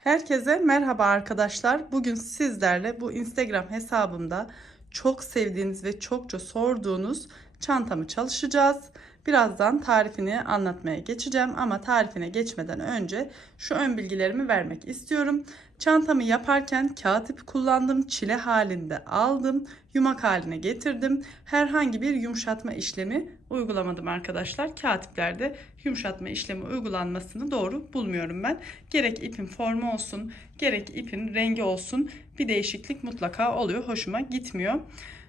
Herkese merhaba arkadaşlar. Bugün sizlerle bu Instagram hesabımda çok sevdiğiniz ve çokça sorduğunuz çantamı çalışacağız. Birazdan tarifini anlatmaya geçeceğim ama tarifine geçmeden önce şu ön bilgilerimi vermek istiyorum. Çantamı yaparken kağıt ipi kullandım, çile halinde aldım, yumak haline getirdim. Herhangi bir yumuşatma işlemi uygulamadım arkadaşlar. Kağıt iplerde yumuşatma işlemi uygulanmasını doğru bulmuyorum ben. Gerek ipin formu olsun, gerek ipin rengi olsun bir değişiklik mutlaka oluyor. Hoşuma gitmiyor.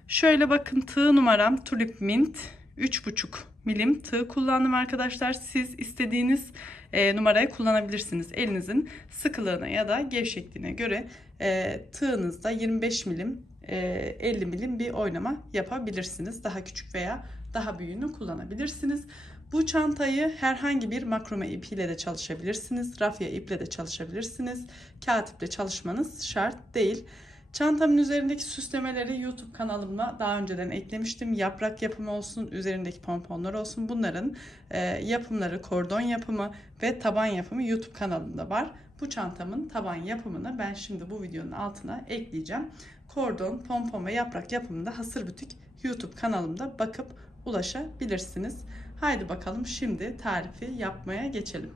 Şöyle bakın tığ numaram Tulip Mint 3,5 milim tığ kullandım arkadaşlar. Siz istediğiniz e, numarayı kullanabilirsiniz. Elinizin sıkılığına ya da gevşekliğine göre e, tığınızda 25 milim e, 50 milim bir oynama yapabilirsiniz. Daha küçük veya daha büyüğünü kullanabilirsiniz. Bu çantayı herhangi bir makrome ipiyle de çalışabilirsiniz. Rafya iple de çalışabilirsiniz. Kağıt iple çalışmanız şart değil. Çantamın üzerindeki süslemeleri YouTube kanalıma daha önceden eklemiştim. Yaprak yapımı olsun, üzerindeki pomponlar olsun. Bunların e, yapımları, kordon yapımı ve taban yapımı YouTube kanalımda var. Bu çantamın taban yapımını ben şimdi bu videonun altına ekleyeceğim. Kordon, pompon ve yaprak yapımında Hasır Butik YouTube kanalımda bakıp ulaşabilirsiniz. Haydi bakalım şimdi tarifi yapmaya geçelim.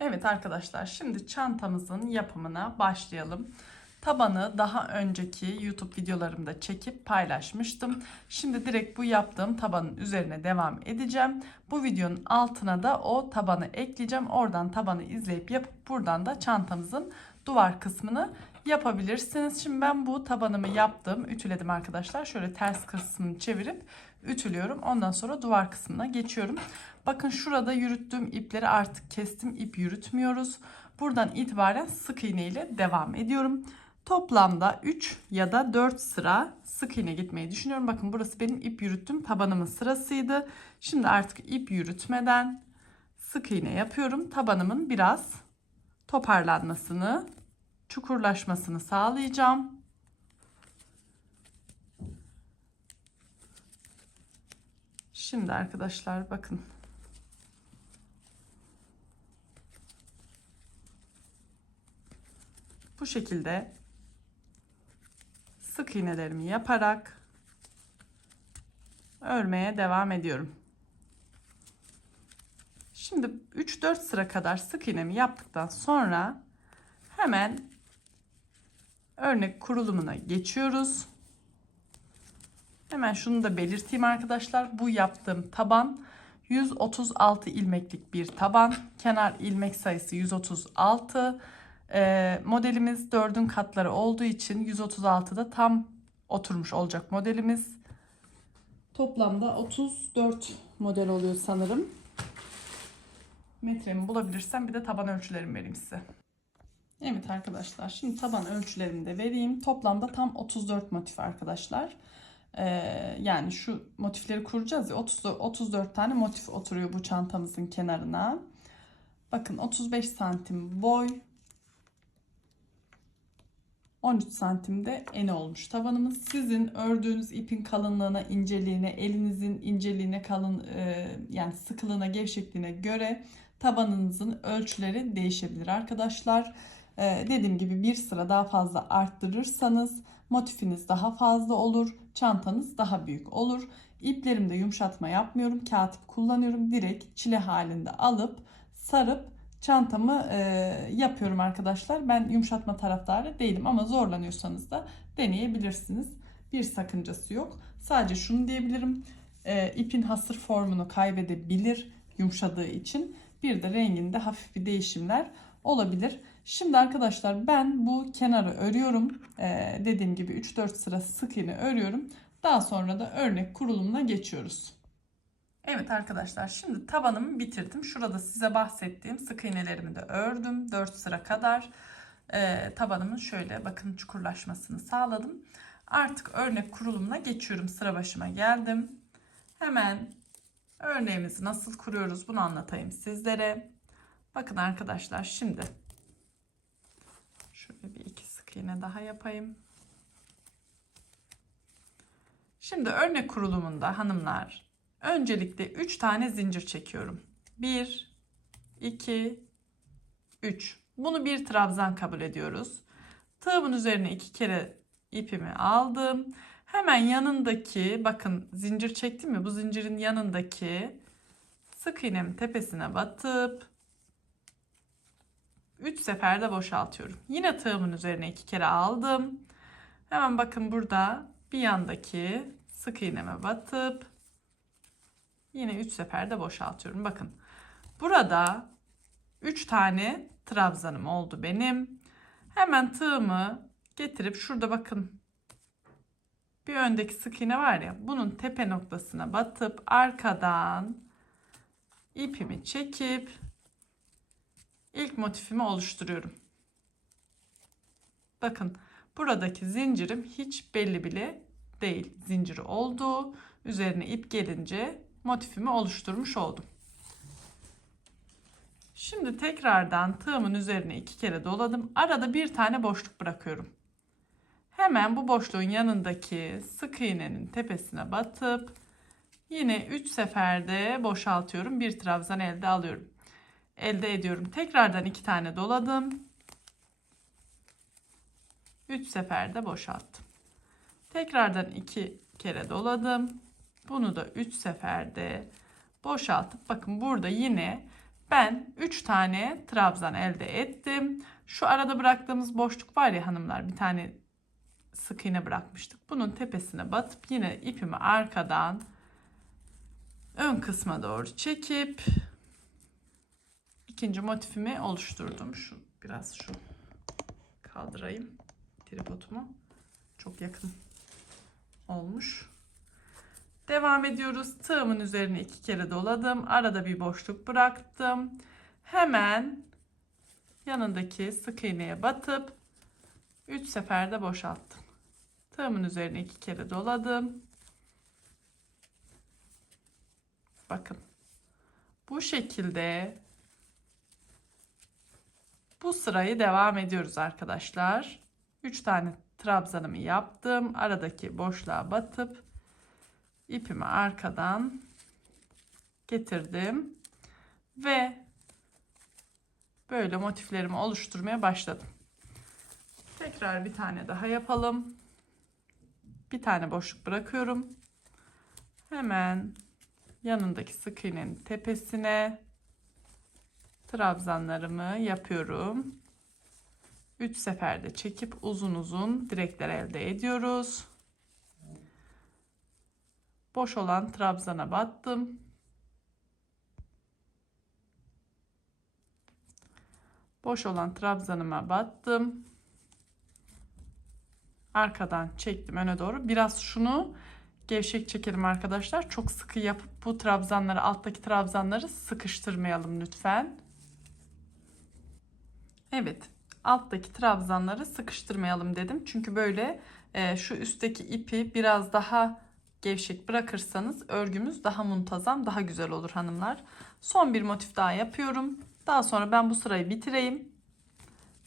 Evet arkadaşlar şimdi çantamızın yapımına başlayalım. Tabanı daha önceki YouTube videolarımda çekip paylaşmıştım. Şimdi direkt bu yaptığım tabanın üzerine devam edeceğim. Bu videonun altına da o tabanı ekleyeceğim. Oradan tabanı izleyip yapıp buradan da çantamızın duvar kısmını yapabilirsiniz. Şimdi ben bu tabanımı yaptım. Ütüledim arkadaşlar. Şöyle ters kısmını çevirip ütülüyorum. Ondan sonra duvar kısmına geçiyorum. Bakın şurada yürüttüğüm ipleri artık kestim. İp yürütmüyoruz. Buradan itibaren sık iğne ile devam ediyorum. Toplamda 3 ya da 4 sıra sık iğne gitmeyi düşünüyorum. Bakın burası benim ip yürüttüm tabanımın sırasıydı. Şimdi artık ip yürütmeden sık iğne yapıyorum. Tabanımın biraz toparlanmasını, çukurlaşmasını sağlayacağım. Şimdi arkadaşlar bakın. Bu şekilde sık iğnelerimi yaparak örmeye devam ediyorum. Şimdi 3-4 sıra kadar sık iğnemi yaptıktan sonra hemen örnek kurulumuna geçiyoruz. Hemen şunu da belirteyim arkadaşlar. Bu yaptığım taban 136 ilmeklik bir taban. Kenar ilmek sayısı 136. Ee, modelimiz 4'ün katları olduğu için 136'da tam oturmuş olacak modelimiz. Toplamda 34 model oluyor sanırım. Metremi bulabilirsem bir de taban ölçülerimi vereyim size. Evet arkadaşlar şimdi taban ölçülerimi de vereyim. Toplamda tam 34 motif arkadaşlar. Ee, yani şu motifleri kuracağız ya 30, 34 tane motif oturuyor bu çantamızın kenarına. Bakın 35 santim boy, 13 santimde eni olmuş tabanımız. Sizin ördüğünüz ipin kalınlığına, inceliğine, elinizin inceliğine, kalın e, yani sıkılığına, gevşekliğine göre tabanınızın ölçüleri değişebilir arkadaşlar. E, dediğim gibi bir sıra daha fazla arttırırsanız motifiniz daha fazla olur, çantanız daha büyük olur. İplerimde yumuşatma yapmıyorum, kağıt ip kullanıyorum. Direkt çile halinde alıp sarıp çantamı e, yapıyorum arkadaşlar. Ben yumuşatma taraftarı değilim ama zorlanıyorsanız da deneyebilirsiniz. Bir sakıncası yok. Sadece şunu diyebilirim. E, ipin hasır formunu kaybedebilir yumuşadığı için. Bir de renginde hafif bir değişimler olabilir. Şimdi arkadaşlar ben bu kenarı örüyorum. E, dediğim gibi 3-4 sıra sık iğne örüyorum. Daha sonra da örnek kurulumuna geçiyoruz. Evet arkadaşlar şimdi tabanımı bitirdim. Şurada size bahsettiğim sık iğnelerimi de ördüm. 4 sıra kadar e, tabanımın şöyle bakın çukurlaşmasını sağladım. Artık örnek kurulumuna geçiyorum. Sıra başıma geldim. Hemen örneğimizi nasıl kuruyoruz bunu anlatayım sizlere. Bakın arkadaşlar şimdi şöyle bir iki sık iğne daha yapayım. Şimdi örnek kurulumunda hanımlar Öncelikle 3 tane zincir çekiyorum. 1 2 3 Bunu bir trabzan kabul ediyoruz. Tığımın üzerine iki kere ipimi aldım. Hemen yanındaki bakın zincir çektim ya bu zincirin yanındaki sık iğnemin tepesine batıp 3 seferde boşaltıyorum. Yine tığımın üzerine iki kere aldım. Hemen bakın burada bir yandaki sık iğneme batıp yine 3 seferde boşaltıyorum. Bakın burada 3 tane trabzanım oldu benim. Hemen tığımı getirip şurada bakın bir öndeki sık iğne var ya bunun tepe noktasına batıp arkadan ipimi çekip ilk motifimi oluşturuyorum. Bakın buradaki zincirim hiç belli bile değil. Zinciri oldu. Üzerine ip gelince motifimi oluşturmuş oldum. Şimdi tekrardan tığımın üzerine iki kere doladım. Arada bir tane boşluk bırakıyorum. Hemen bu boşluğun yanındaki sık iğnenin tepesine batıp yine 3 seferde boşaltıyorum. Bir trabzan elde alıyorum. Elde ediyorum. Tekrardan iki tane doladım. 3 seferde boşalttım. Tekrardan iki kere doladım. Bunu da 3 seferde boşaltıp bakın burada yine ben 3 tane trabzan elde ettim. Şu arada bıraktığımız boşluk var ya hanımlar bir tane sık iğne bırakmıştık. Bunun tepesine batıp yine ipimi arkadan ön kısma doğru çekip ikinci motifimi oluşturdum. Şu biraz şu kaldırayım tripodumu. Çok yakın olmuş. Devam ediyoruz. Tığımın üzerine iki kere doladım. Arada bir boşluk bıraktım. Hemen yanındaki sık iğneye batıp 3 seferde boşalttım. Tığımın üzerine iki kere doladım. Bakın. Bu şekilde bu sırayı devam ediyoruz arkadaşlar. 3 tane trabzanımı yaptım. Aradaki boşluğa batıp ipimi arkadan getirdim ve böyle motiflerimi oluşturmaya başladım. Tekrar bir tane daha yapalım. Bir tane boşluk bırakıyorum. Hemen yanındaki sık iğnenin tepesine trabzanlarımı yapıyorum. 3 seferde çekip uzun uzun direkler elde ediyoruz. Boş olan trabzana battım. Boş olan trabzanıma battım. Arkadan çektim öne doğru. Biraz şunu gevşek çekelim arkadaşlar. Çok sıkı yapıp bu trabzanları alttaki trabzanları sıkıştırmayalım lütfen. Evet alttaki trabzanları sıkıştırmayalım dedim. Çünkü böyle e, şu üstteki ipi biraz daha gevşek bırakırsanız örgümüz daha muntazam, daha güzel olur hanımlar. Son bir motif daha yapıyorum. Daha sonra ben bu sırayı bitireyim.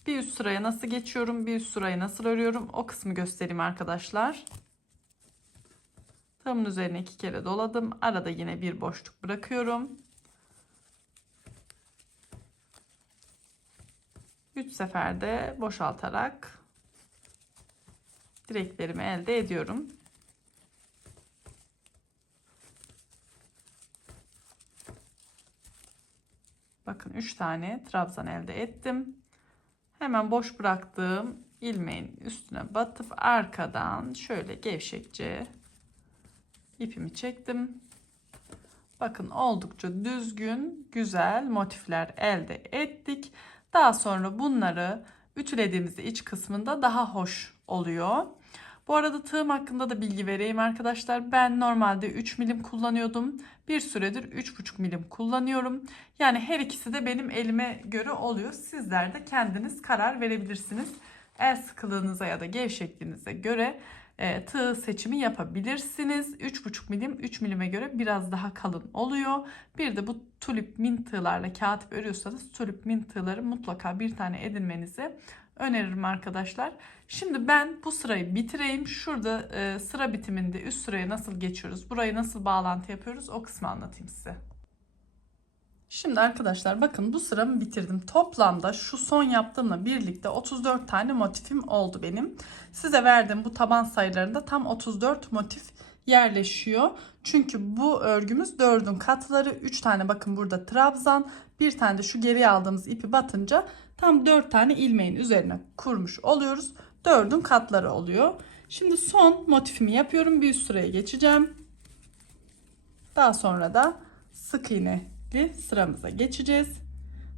Bir üst sıraya nasıl geçiyorum, bir üst sırayı nasıl örüyorum o kısmı göstereyim arkadaşlar. Tığımın üzerine iki kere doladım. Arada yine bir boşluk bırakıyorum. 3 seferde boşaltarak direklerimi elde ediyorum. Bakın 3 tane trabzan elde ettim. Hemen boş bıraktığım ilmeğin üstüne batıp arkadan şöyle gevşekçe ipimi çektim. Bakın oldukça düzgün, güzel motifler elde ettik. Daha sonra bunları ütülediğimizde iç kısmında daha hoş oluyor. Bu arada tığım hakkında da bilgi vereyim arkadaşlar. Ben normalde 3 milim kullanıyordum. Bir süredir 3,5 milim kullanıyorum. Yani her ikisi de benim elime göre oluyor. Sizler de kendiniz karar verebilirsiniz. El sıkılığınıza ya da gevşekliğinize göre e, tığ seçimi yapabilirsiniz. 3,5 milim 3 milime göre biraz daha kalın oluyor. Bir de bu tulip min tığlarla kağıt örüyorsanız tulip min tığları mutlaka bir tane edinmenizi öneririm arkadaşlar. Şimdi ben bu sırayı bitireyim. Şurada e, sıra bitiminde üst sıraya nasıl geçiyoruz, burayı nasıl bağlantı yapıyoruz o kısmı anlatayım size. Şimdi arkadaşlar bakın bu sıramı bitirdim. Toplamda şu son yaptığımla birlikte 34 tane motifim oldu benim. Size verdiğim bu taban sayılarında tam 34 motif yerleşiyor. Çünkü bu örgümüz 4'ün katları. 3 tane bakın burada trabzan. Bir tane de şu geriye aldığımız ipi batınca tam 4 tane ilmeğin üzerine kurmuş oluyoruz. 4'ün katları oluyor. Şimdi son motifimi yapıyorum. Bir üst sıraya geçeceğim. Daha sonra da sık iğneli sıramıza geçeceğiz.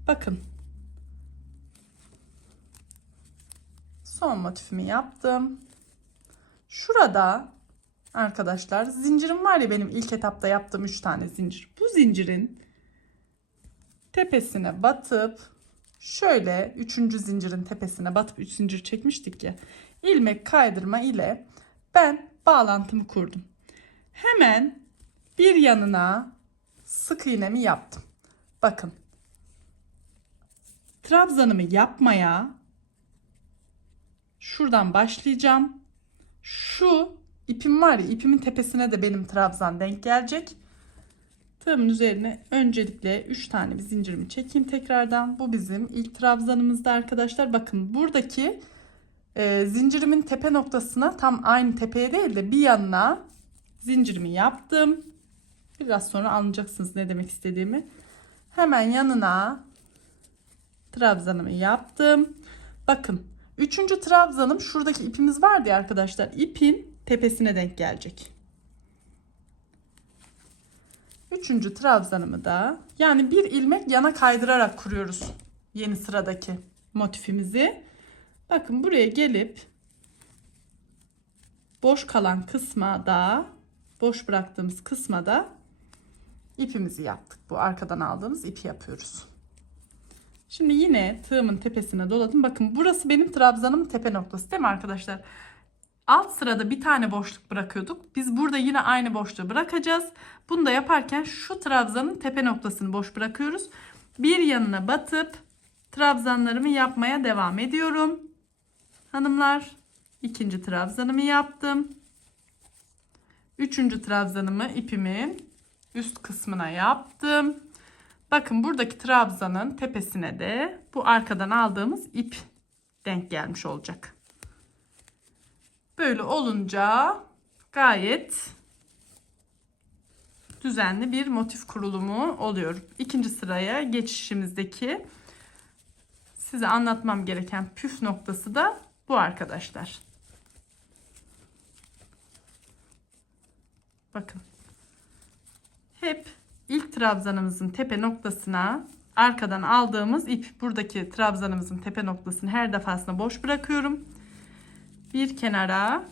Bakın. Son motifimi yaptım. Şurada arkadaşlar zincirim var ya benim ilk etapta yaptığım 3 tane zincir. Bu zincirin tepesine batıp şöyle 3. zincirin tepesine batıp 3 zincir çekmiştik ya. ilmek kaydırma ile ben bağlantımı kurdum. Hemen bir yanına sık iğnemi yaptım. Bakın. Trabzanımı yapmaya şuradan başlayacağım. Şu ipim var ya ipimin tepesine de benim trabzan denk gelecek. Tığımın üzerine öncelikle 3 tane bir zincirimi çekeyim tekrardan. Bu bizim ilk trabzanımızda arkadaşlar. Bakın buradaki e, zincirimin tepe noktasına tam aynı tepeye değil de bir yanına zincirimi yaptım. Biraz sonra anlayacaksınız ne demek istediğimi. Hemen yanına trabzanımı yaptım. Bakın üçüncü trabzanım şuradaki ipimiz vardı ya arkadaşlar. İpin tepesine denk gelecek. Üçüncü trabzanımı da yani bir ilmek yana kaydırarak kuruyoruz yeni sıradaki motifimizi. Bakın buraya gelip boş kalan kısma da boş bıraktığımız kısma da ipimizi yaptık. Bu arkadan aldığımız ipi yapıyoruz. Şimdi yine tığımın tepesine doladım. Bakın burası benim trabzanımın tepe noktası değil mi arkadaşlar? Alt sırada bir tane boşluk bırakıyorduk. Biz burada yine aynı boşluğu bırakacağız. Bunu da yaparken şu trabzanın tepe noktasını boş bırakıyoruz. Bir yanına batıp trabzanlarımı yapmaya devam ediyorum. Hanımlar ikinci trabzanımı yaptım. Üçüncü trabzanımı ipimin üst kısmına yaptım. Bakın buradaki trabzanın tepesine de bu arkadan aldığımız ip denk gelmiş olacak. Böyle olunca gayet düzenli bir motif kurulumu oluyor. İkinci sıraya geçişimizdeki size anlatmam gereken püf noktası da bu arkadaşlar. Bakın. Hep ilk trabzanımızın tepe noktasına arkadan aldığımız ip buradaki trabzanımızın tepe noktasını her defasında boş bırakıyorum. Bir kenara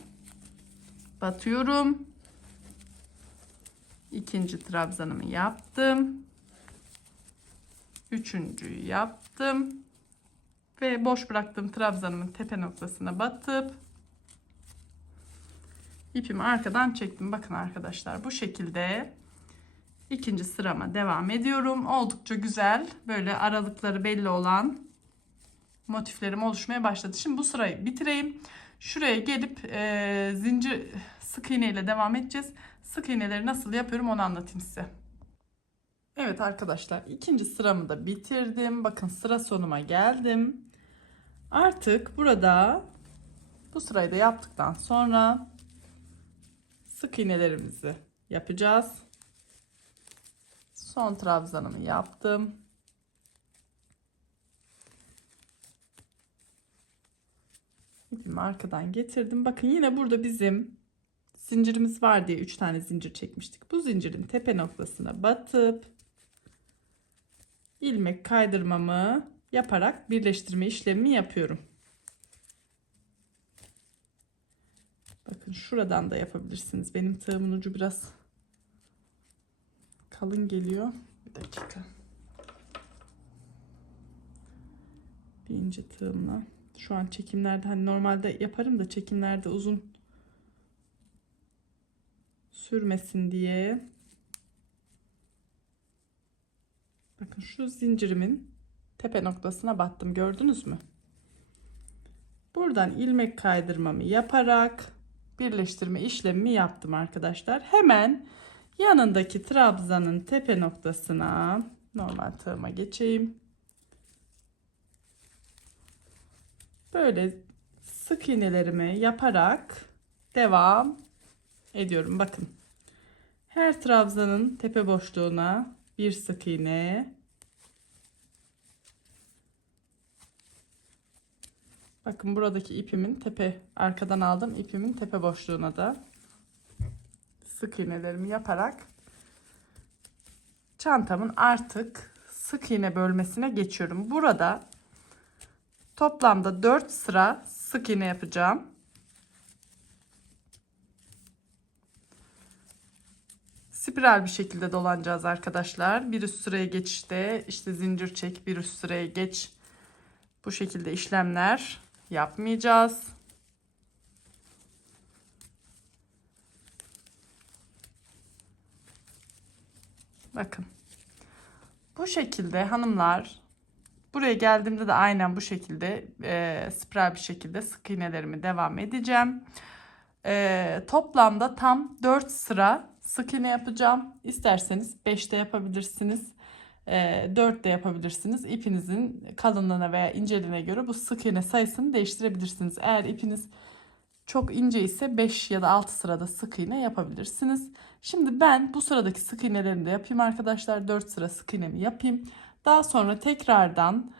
batıyorum. İkinci trabzanımı yaptım. Üçüncüyü yaptım. Ve boş bıraktığım trabzanımın tepe noktasına batıp ipimi arkadan çektim. Bakın arkadaşlar bu şekilde ikinci sırama devam ediyorum. Oldukça güzel böyle aralıkları belli olan motiflerim oluşmaya başladı. Şimdi bu sırayı bitireyim. Şuraya gelip e, zincir sık iğne ile devam edeceğiz. Sık iğneleri nasıl yapıyorum onu anlatayım size. Evet arkadaşlar ikinci sıramı da bitirdim. Bakın sıra sonuma geldim. Artık burada bu sırayı da yaptıktan sonra sık iğnelerimizi yapacağız. Son trabzanımı yaptım. İpimi arkadan getirdim. Bakın yine burada bizim zincirimiz var diye 3 tane zincir çekmiştik. Bu zincirin tepe noktasına batıp ilmek kaydırmamı yaparak birleştirme işlemini yapıyorum. Bakın şuradan da yapabilirsiniz. Benim tığımın ucu biraz kalın geliyor. Bir dakika. Bir ince tığımla. Şu an çekimlerde hani normalde yaparım da çekimlerde uzun sürmesin diye. Bakın şu zincirimin tepe noktasına battım gördünüz mü? Buradan ilmek kaydırmamı yaparak birleştirme işlemimi yaptım arkadaşlar. Hemen yanındaki trabzanın tepe noktasına Normal tığıma geçeyim. Böyle sık iğnelerimi yaparak devam ediyorum. Bakın. Her trabzanın tepe boşluğuna bir sık iğne. Bakın buradaki ipimin tepe arkadan aldım ipimin tepe boşluğuna da sık iğnelerimi yaparak çantamın artık sık iğne bölmesine geçiyorum. Burada toplamda 4 sıra sık iğne yapacağım. Spiral bir şekilde dolanacağız arkadaşlar. Bir üst sıraya geçişte işte zincir çek, bir üst sıraya geç. Bu şekilde işlemler yapmayacağız. Bakın. Bu şekilde hanımlar buraya geldiğimde de aynen bu şekilde e, spiral bir şekilde sık iğnelerimi devam edeceğim. E, toplamda tam 4 sıra sık iğne yapacağım. İsterseniz 5 de yapabilirsiniz. E, 4 de yapabilirsiniz. İpinizin kalınlığına veya inceliğine göre bu sık iğne sayısını değiştirebilirsiniz. Eğer ipiniz çok ince ise 5 ya da 6 sırada sık iğne yapabilirsiniz. Şimdi ben bu sıradaki sık iğnelerimi de yapayım arkadaşlar. 4 sıra sık iğnemi yapayım. Daha sonra tekrardan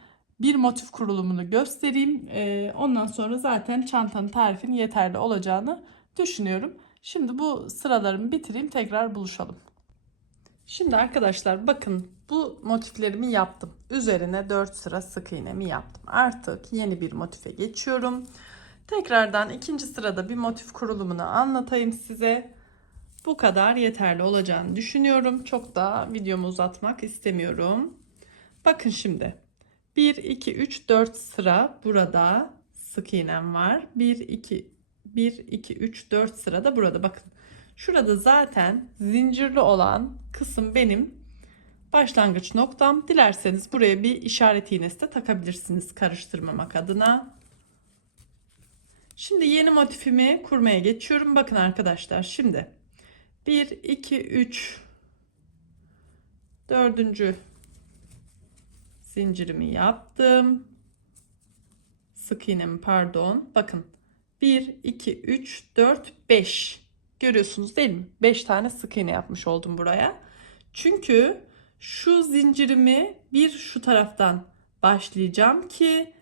bir motif kurulumunu göstereyim. Ee, ondan sonra zaten çantanın tarifinin yeterli olacağını düşünüyorum. Şimdi bu sıralarımı bitireyim tekrar buluşalım. Şimdi arkadaşlar bakın bu motiflerimi yaptım. Üzerine 4 sıra sık iğnemi yaptım. Artık yeni bir motife geçiyorum. Tekrardan ikinci sırada bir motif kurulumunu anlatayım size. Bu kadar yeterli olacağını düşünüyorum. Çok da videomu uzatmak istemiyorum. Bakın şimdi. 1, 2, 3, 4 sıra burada sık iğnem var. 1, 2, 1, 2, 3, 4 sırada burada. Bakın şurada zaten zincirli olan kısım benim başlangıç noktam. Dilerseniz buraya bir işaret iğnesi de takabilirsiniz karıştırmamak adına. Şimdi yeni motifimi kurmaya geçiyorum. Bakın arkadaşlar şimdi 1, 2, 3 dördüncü zincirimi yaptım. Sık iğnemi pardon. Bakın 1, 2, 3, 4, 5 görüyorsunuz değil mi? 5 tane sık iğne yapmış oldum buraya. Çünkü şu zincirimi bir şu taraftan başlayacağım ki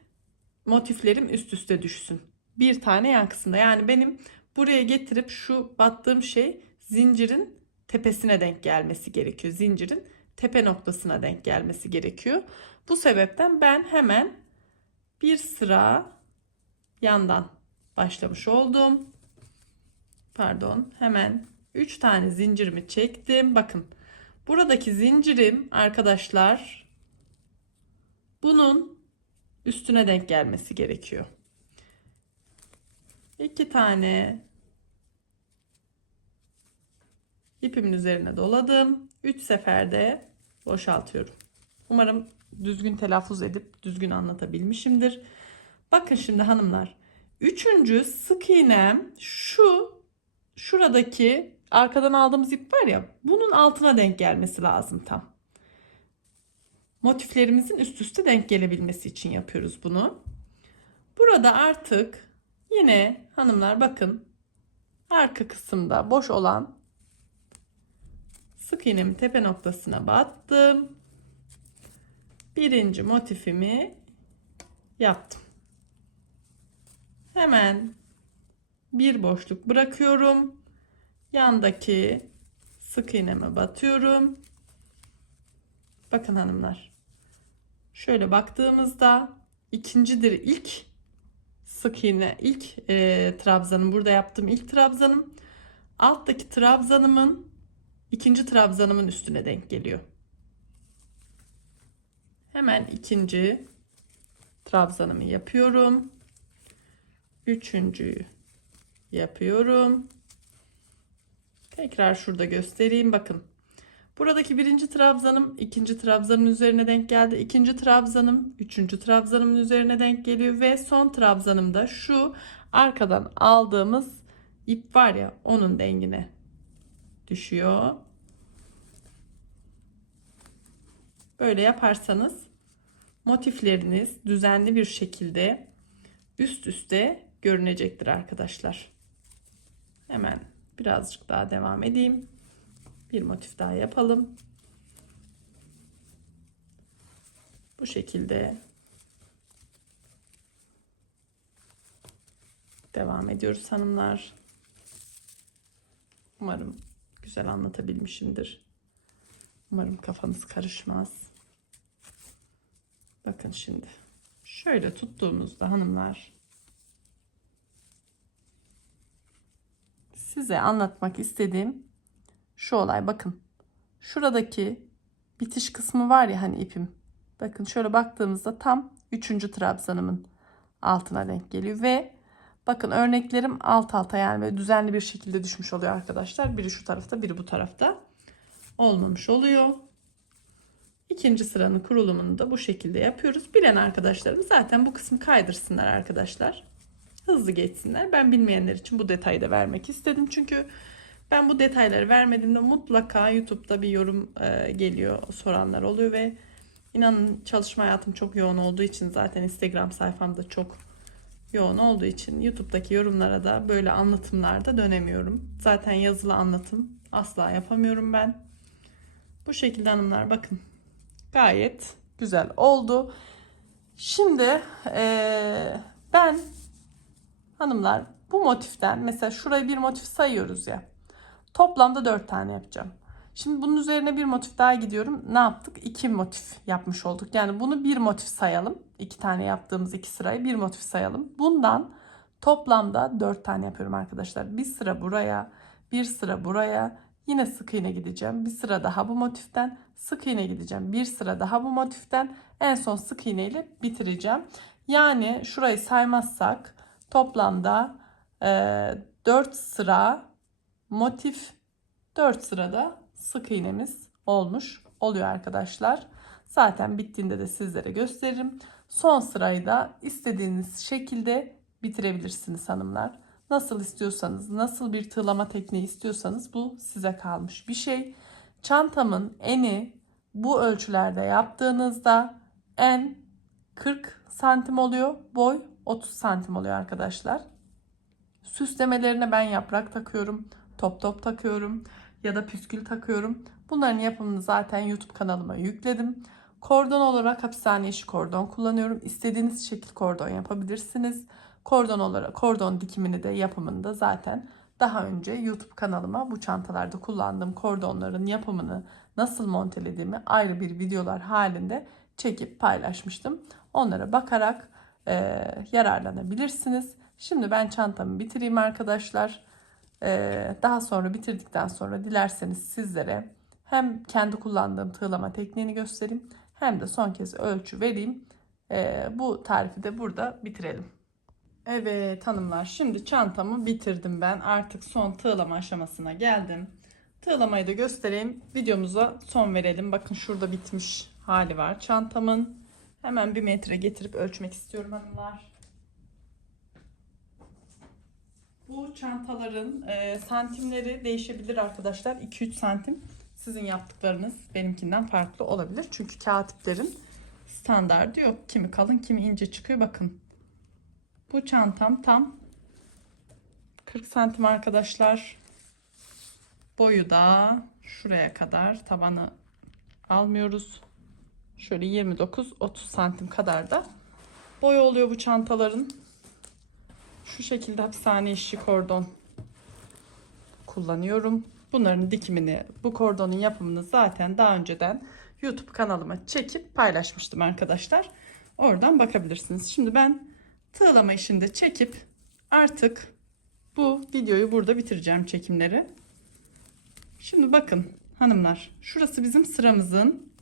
motiflerim üst üste düşsün bir tane yan kısımda. Yani benim buraya getirip şu battığım şey zincirin tepesine denk gelmesi gerekiyor. Zincirin tepe noktasına denk gelmesi gerekiyor. Bu sebepten ben hemen bir sıra yandan başlamış oldum. Pardon, hemen 3 tane zincirimi çektim. Bakın. Buradaki zincirim arkadaşlar bunun üstüne denk gelmesi gerekiyor. 2 tane ipimin üzerine doladım. 3 seferde boşaltıyorum. Umarım düzgün telaffuz edip düzgün anlatabilmişimdir. Bakın şimdi hanımlar. Üçüncü sık iğnem şu şuradaki arkadan aldığımız ip var ya bunun altına denk gelmesi lazım tam. Motiflerimizin üst üste denk gelebilmesi için yapıyoruz bunu. Burada artık Yine hanımlar bakın arka kısımda boş olan sık iğnemi tepe noktasına battım. Birinci motifimi yaptım. Hemen bir boşluk bırakıyorum. Yandaki sık iğneme batıyorum. Bakın hanımlar. Şöyle baktığımızda ikincidir ilk sık iğne ilk e, trabzanım burada yaptığım ilk trabzanım alttaki trabzanımın ikinci trabzanımın üstüne denk geliyor. Hemen ikinci trabzanımı yapıyorum. Üçüncüyü yapıyorum. Tekrar şurada göstereyim. Bakın Buradaki birinci trabzanım ikinci trabzanın üzerine denk geldi. İkinci trabzanım üçüncü trabzanımın üzerine denk geliyor. Ve son trabzanım da şu arkadan aldığımız ip var ya onun dengine düşüyor. Böyle yaparsanız motifleriniz düzenli bir şekilde üst üste görünecektir arkadaşlar. Hemen birazcık daha devam edeyim. Bir motif daha yapalım. Bu şekilde devam ediyoruz hanımlar. Umarım güzel anlatabilmişimdir. Umarım kafanız karışmaz. Bakın şimdi. Şöyle tuttuğumuzda hanımlar size anlatmak istediğim şu olay bakın. Şuradaki bitiş kısmı var ya hani ipim. Bakın şöyle baktığımızda tam 3. trabzanımın altına denk geliyor ve bakın örneklerim alt alta yani düzenli bir şekilde düşmüş oluyor arkadaşlar. Biri şu tarafta, biri bu tarafta olmamış oluyor. İkinci sıranın kurulumunu da bu şekilde yapıyoruz. Bilen arkadaşlarım zaten bu kısmı kaydırsınlar arkadaşlar. Hızlı geçsinler. Ben bilmeyenler için bu detayı da vermek istedim. Çünkü ben bu detayları vermediğimde mutlaka YouTube'da bir yorum e, geliyor, soranlar oluyor ve inanın çalışma hayatım çok yoğun olduğu için zaten Instagram sayfamda çok yoğun olduğu için YouTube'daki yorumlara da böyle anlatımlarda dönemiyorum. Zaten yazılı anlatım asla yapamıyorum ben. Bu şekilde hanımlar bakın. Gayet güzel oldu. Şimdi eee, ben hanımlar bu motiften mesela şuraya bir motif sayıyoruz ya. Toplamda 4 tane yapacağım. Şimdi bunun üzerine bir motif daha gidiyorum. Ne yaptık? İki motif yapmış olduk. Yani bunu bir motif sayalım. İki tane yaptığımız iki sırayı bir motif sayalım. Bundan toplamda 4 tane yapıyorum arkadaşlar. Bir sıra buraya, bir sıra buraya. Yine sık iğne gideceğim. Bir sıra daha bu motiften sık iğne gideceğim. Bir sıra daha bu motiften en son sık iğne ile bitireceğim. Yani şurayı saymazsak toplamda e, 4 sıra motif 4 sırada sık iğnemiz olmuş oluyor arkadaşlar. Zaten bittiğinde de sizlere gösteririm. Son sırayı da istediğiniz şekilde bitirebilirsiniz hanımlar. Nasıl istiyorsanız, nasıl bir tığlama tekniği istiyorsanız bu size kalmış bir şey. Çantamın eni bu ölçülerde yaptığınızda en 40 santim oluyor. Boy 30 santim oluyor arkadaşlar. Süslemelerine ben yaprak takıyorum. Top top takıyorum. Ya da püskül takıyorum. Bunların yapımını zaten YouTube kanalıma yükledim. Kordon olarak hapishane işi kordon kullanıyorum. İstediğiniz şekil kordon yapabilirsiniz. Kordon olarak kordon dikimini de yapımını da zaten daha önce YouTube kanalıma bu çantalarda kullandığım kordonların yapımını nasıl montelediğimi ayrı bir videolar halinde çekip paylaşmıştım. Onlara bakarak e, yararlanabilirsiniz. Şimdi ben çantamı bitireyim arkadaşlar. E, daha sonra bitirdikten sonra dilerseniz sizlere hem kendi kullandığım tığlama tekniğini göstereyim hem de son kez ölçü vereyim. E, bu tarifi de burada bitirelim. Evet hanımlar şimdi çantamı bitirdim ben. Artık son tığlama aşamasına geldim. Tığlamayı da göstereyim. Videomuza son verelim. Bakın şurada bitmiş hali var çantamın. Hemen bir metre getirip ölçmek istiyorum hanımlar. Bu çantaların e, santimleri değişebilir arkadaşlar. 2-3 santim sizin yaptıklarınız benimkinden farklı olabilir. Çünkü kağıt iplerin standardı yok. Kimi kalın kimi ince çıkıyor. Bakın bu çantam tam 40 santim arkadaşlar. Boyu da şuraya kadar tabanı almıyoruz. Şöyle 29-30 santim kadar da boyu oluyor bu çantaların. Şu şekilde hapishane işi kordon kullanıyorum. Bunların dikimini, bu kordonun yapımını zaten daha önceden YouTube kanalıma çekip paylaşmıştım arkadaşlar. Oradan bakabilirsiniz. Şimdi ben tığlama işini de çekip artık bu videoyu burada bitireceğim çekimleri. Şimdi bakın hanımlar şurası bizim sıramızın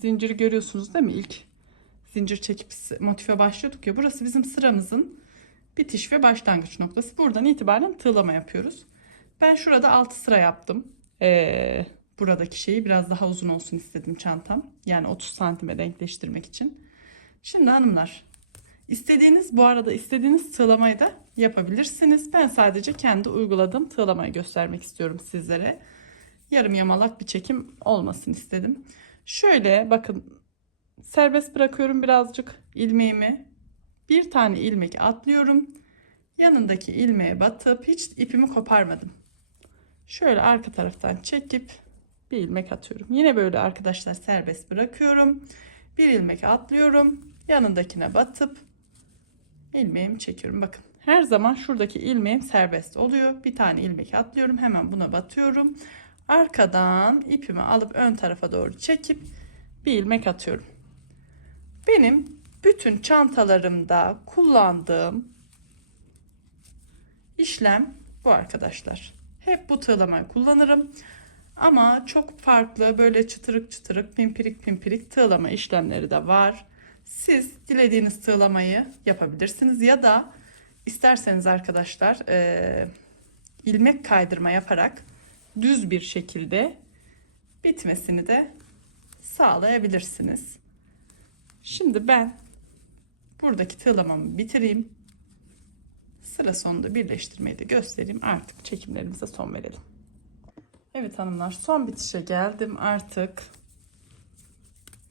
zinciri görüyorsunuz değil mi? İlk zincir çekip motife başlıyorduk ya. Burası bizim sıramızın bitiş ve başlangıç noktası. Buradan itibaren tığlama yapıyoruz. Ben şurada 6 sıra yaptım. Ee, buradaki şeyi biraz daha uzun olsun istedim çantam. Yani 30 santime denkleştirmek için. Şimdi hanımlar istediğiniz bu arada istediğiniz tığlamayı da yapabilirsiniz. Ben sadece kendi uyguladığım tığlamayı göstermek istiyorum sizlere. Yarım yamalak bir çekim olmasın istedim. Şöyle bakın serbest bırakıyorum birazcık ilmeğimi. Bir tane ilmek atlıyorum. Yanındaki ilmeğe batıp hiç ipimi koparmadım. Şöyle arka taraftan çekip bir ilmek atıyorum. Yine böyle arkadaşlar serbest bırakıyorum. Bir ilmek atlıyorum. Yanındakine batıp ilmeğimi çekiyorum. Bakın her zaman şuradaki ilmeğim serbest oluyor. Bir tane ilmek atlıyorum. Hemen buna batıyorum. Arkadan ipimi alıp ön tarafa doğru çekip bir ilmek atıyorum. Benim bütün çantalarımda kullandığım işlem bu arkadaşlar. Hep bu tığlamayı kullanırım. Ama çok farklı böyle çıtırık çıtırık pimpirik pimpirik tığlama işlemleri de var. Siz dilediğiniz tığlamayı yapabilirsiniz ya da isterseniz arkadaşlar eee, ilmek kaydırma yaparak düz bir şekilde bitmesini de sağlayabilirsiniz. Şimdi ben buradaki tığlamamı bitireyim. Sıra sonunda birleştirmeyi de göstereyim. Artık çekimlerimize son verelim. Evet hanımlar son bitişe geldim artık.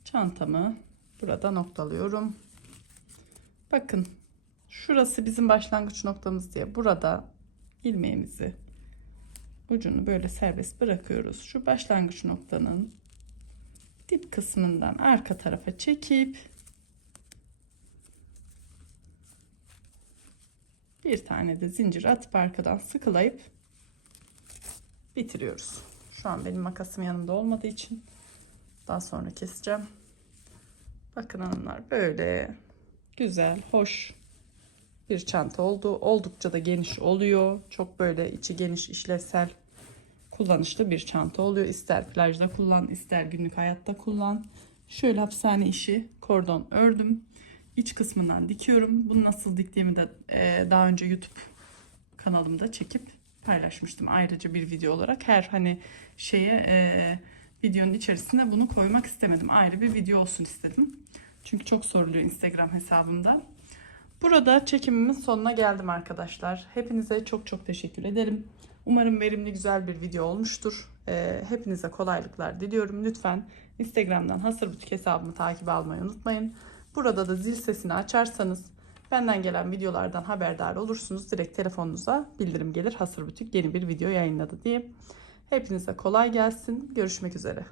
Çantamı burada noktalıyorum. Bakın şurası bizim başlangıç noktamız diye burada ilmeğimizi ucunu böyle serbest bırakıyoruz. Şu başlangıç noktanın dip kısmından arka tarafa çekip bir tane de zincir atıp arkadan sıkılayıp bitiriyoruz. Şu an benim makasım yanımda olmadığı için daha sonra keseceğim. Bakın hanımlar böyle güzel, hoş bir çanta oldu. Oldukça da geniş oluyor. Çok böyle içi geniş, işlevsel, kullanışlı bir çanta oluyor. İster plajda kullan, ister günlük hayatta kullan. Şöyle hapishane işi kordon ördüm. İç kısmından dikiyorum. Bunu nasıl diktiğimi de e, daha önce YouTube kanalımda çekip paylaşmıştım ayrıca bir video olarak. Her hani şeye e, videonun içerisine bunu koymak istemedim. Ayrı bir video olsun istedim. Çünkü çok soruluyor Instagram hesabımda. Burada çekimimin sonuna geldim arkadaşlar. Hepinize çok çok teşekkür ederim. Umarım verimli güzel bir video olmuştur. E, hepinize kolaylıklar diliyorum. Lütfen Instagram'dan Hasır Butik hesabımı takip almayı unutmayın. Burada da zil sesini açarsanız benden gelen videolardan haberdar olursunuz. Direkt telefonunuza bildirim gelir. Hasır Butik yeni bir video yayınladı diye. Hepinize kolay gelsin. Görüşmek üzere.